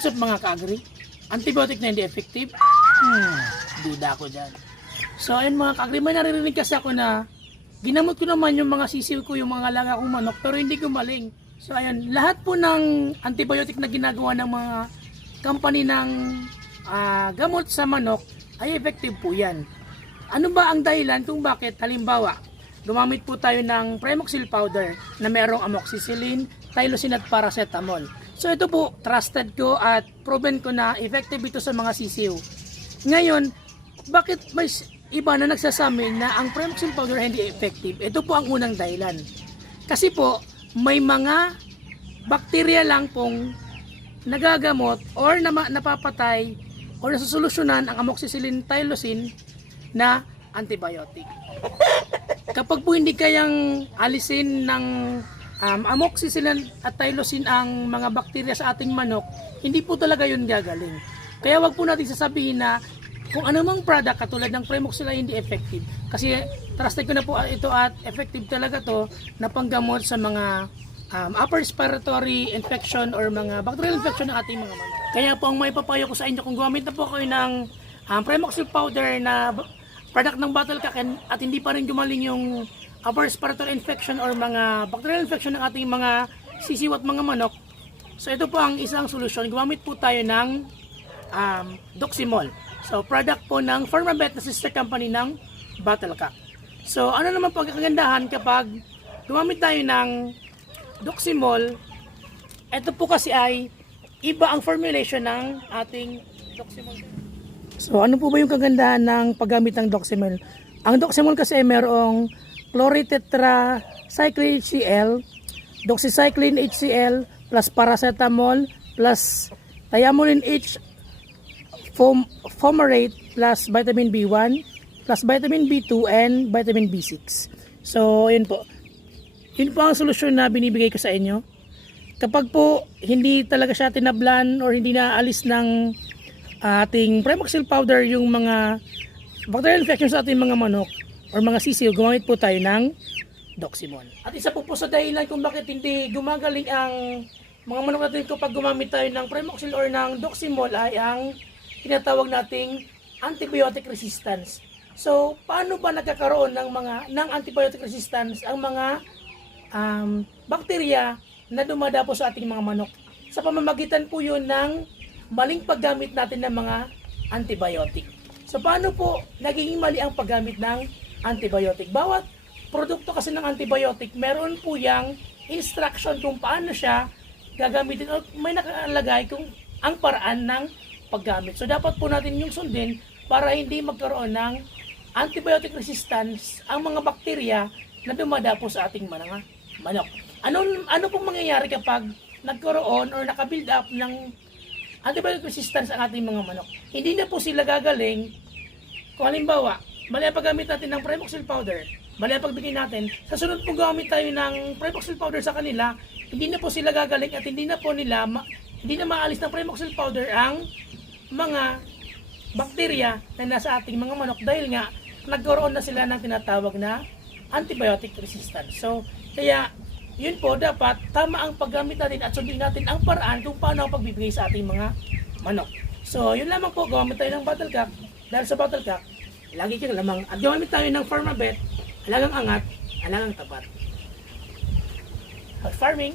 What's up mga ka-agri? Antibiotic na hindi effective? Duda ako dyan. So ayun mga ka-agri, may naririnig kasi ako na ginamot ko naman yung mga sisiw ko, yung mga alaga kong manok, pero hindi gumaling. So ayun, lahat po ng antibiotic na ginagawa ng mga company ng gamot sa manok ay effective po yan. Ano ba ang dahilan kung bakit halimbawa gumamit po tayo ng Primoxil powder na merong amoxicillin, tylosin at paracetamol? So ito po, trusted ko at proven ko na effective ito sa mga sisiw. Ngayon, bakit may iba na nagsasabi na ang Primoxil powder hindi effective? Ito po ang unang dahilan. Kasi po, may mga bakterya lang pong nagagamot or napapatay or nasusolusyonan ang amoxicillin, tylosin na antibiotic. Kapag po hindi kayang alisin ng amoxicillin at tylosin ang mga bakterya sa ating manok, hindi po talaga yun gagaling. Kaya wag po natin sasabihin na kung anumang product katulad ng Primoxil ay hindi effective. Kasi trusted ko na po ito at effective talaga to na panggamot sa mga upper respiratory infection or mga bacterial infection ng ating mga manok. Kaya po ang maipapayo ko sa inyo kung gumamit na po kayo ng Primoxil powder na product ng Battlecock at hindi pa rin gumaling yung upper respiratory infection or mga bacterial infection ng ating mga sisiw at mga manok. So ito po ang isang solusyon. Gumamit po tayo ng Doximol. So product po ng Pharmabet na sister company ng Battlecock. So ano naman po ang kagandahan kapag gumamit tayo ng Doximol? Ito po kasi ay iba ang formulation ng ating Doximol. So ano po ba yung kagandahan ng paggamit ng Doximol? Ang Doximol kasi ay mayroong chloritetracycline HCl, doxycycline HCl, plus paracetamol, plus thiamulin H fumarate, plus vitamin B1, plus vitamin B2 and vitamin B6. So yun po. Yun po ang solusyon na binibigay ko sa inyo. Kapag po hindi talaga siya tinablan or hindi naalis ng ating Primoxil powder yung mga bacterial infections sa ating mga manok or mga sisiw, gumamit po tayo ng Doximol. At isa po sa dahilan kung bakit hindi gumagaling ang mga manok natin kapag gumamit tayo ng Primoxil or ng Doximol ay ang tinatawag nating antibiotic resistance. So, paano ba nagkakaroon ng antibiotic resistance ang mga bakterya na dumadapo sa ating mga manok? Sa pamamagitan po yun ng maling paggamit natin ng mga antibiotic. So paano po nagiging mali ang paggamit ng antibiotic? Bawat produkto kasi ng antibiotic, meron po yang instruction kung paano siya gagamitin o may nakalagay kung ang paraan ng paggamit. So dapat po natin yung sundin para hindi magkaroon ng antibiotic resistance ang mga bakterya na dumadapo sa ating mga manok. Ano pong mangyayari kapag nagkaroon or nakabuild up ng antibiotic resistance ang ating mga manok? Hindi na po sila gagaling. Kung halimbawa, mali ang paggamit natin ng Primoxil powder, mali ang pagbigay natin, sa sunod po gamit tayo ng Primoxil powder sa kanila, hindi na po sila gagaling at hindi na maalis ng Primoxil powder ang mga bakterya na nasa ating mga manok dahil nga nagkaroon na sila ng tinatawag na antibiotic resistance. So, kaya yun po, dapat tama ang paggamit natin at sundin natin ang paraan kung paano ang pagbibigay sa ating mga manok. So, yun lamang po, gumamit tayo ng Battlecock. Dahil sa Battlecock, lagi kang lamang. At gumamit tayo ng Pharmabet, alagang angat, alagang tapat. Farming.